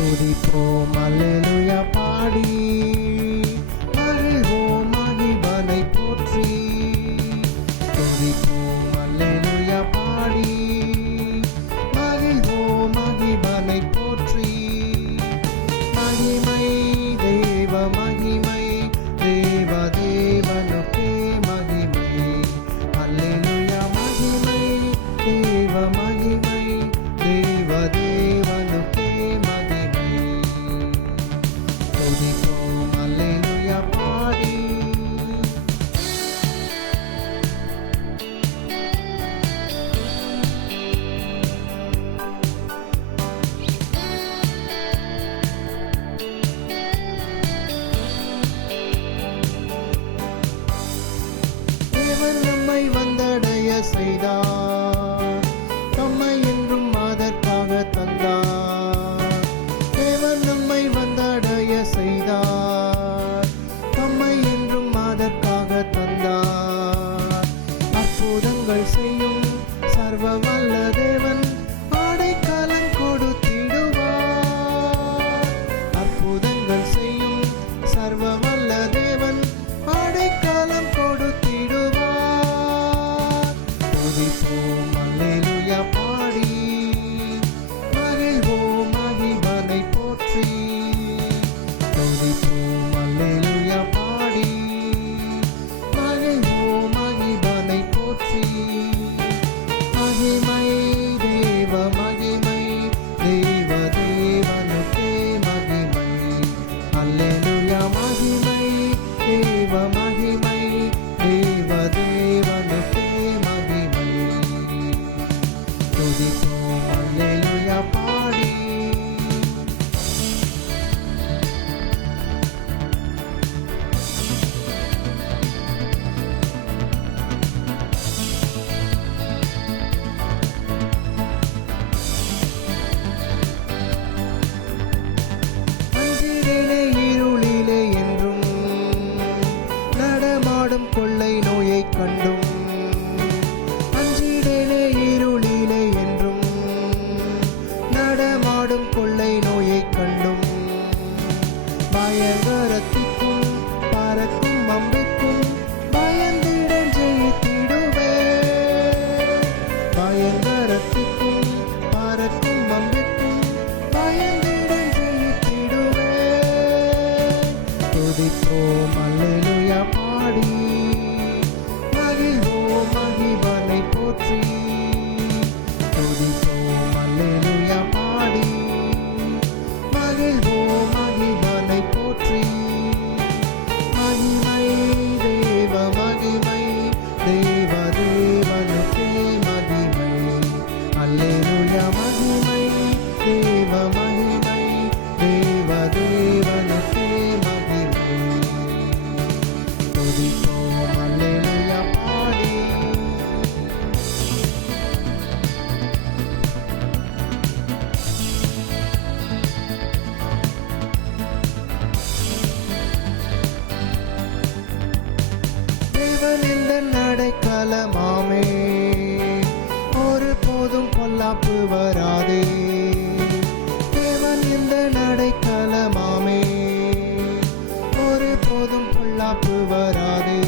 துதிப்போம் அல்லேலூயா பாடி மகிழ்வோம் மகிழ்வனை போற்றி. துதிப்போம் அல்லேலூயா பாடி மகிழ்வோம் மகிழ்வனை போற்றி. மகிமை தேவ மகிமை தேவ தேவனுக்கே மகிமை. அல்லேலூயா மகிமை தேவ மகிமை தேவ தேவனுக்கே மகிமை. துதிப்போம் அல்லேலூயா பாடி தேவன் நம்மை வந்தடைய செய்தார், தம்மை என்றும் அதற்காக தந்தார். தேவன் நம்மை வந்தடைய செய்தார், தம்மை என்றும் அதற்காக தந்தார். அற்புதங்கள் செய்யும் சர்வ வல்ல தேவன் அடைக்கலம் கொடுத்திடுவார். அற்புதங்கள் செய்யும் சர்வ வல்ல தேவன் அடைக்கலம் கொடுத்திடுவார். துதிப்போம் அல்லேலூயா பாடி மகிழ்வோம் மகிழ்வனை போற்றி. துதிப்போம் அல்லேலூயா பாடி மகிழ்வோம் மகிழ்வனை போற்றி. மகிமை தேவ மகிமை தேவ தேவனுக்கே மகிமை. அல்லேலூயா மகிமை தேவ மகிமை தேவ தேவனுக்கே மகிமை. துதிப்போம் அல்லேலூயா பாடி அஞ்சிலே இருளிலே என்றும் நடமாடும் கொள்ளை நோயை கண்டும். அஞ்சிலே இருளிலே என்றும் நடமாடும் கொள்ளை நோயை கண்டும். பயங்கரத்திற்கும் பறக்கும் அம்பிற்கும் பயந்திடம் ஜெயித்திடுவே. பயங்கரத்திற்கும் பறக்கும் அம்பிற்கும் பயந்திடம் ஜெயித்திடுவே. துதிப்போம் அல்லேலூயா பாடி மகிழ்வோம் மகிழ்வனை போற்றி. துதிப்போம் அல்லேலூயா பாடி மகிழ்வோம் மகிழ்வனை போற்றி. மகிமை தேவ மகிமை தேவ தேவனுக்கே மகிமை. அல்லேலூயா மகிமை தேவ மகிமை தேவ தேவனுக்கே மகிமை. துதிப்போம் அல்லேலூயா பாடி தேவன் இந்த நடைக்கலமாமே, ஒரு போதும் பொல்லாப்பு வராதே. தேவன் இந்த நடைக்கலமாமே, ஒரு போதும் பொல்லாப்பு வராதே.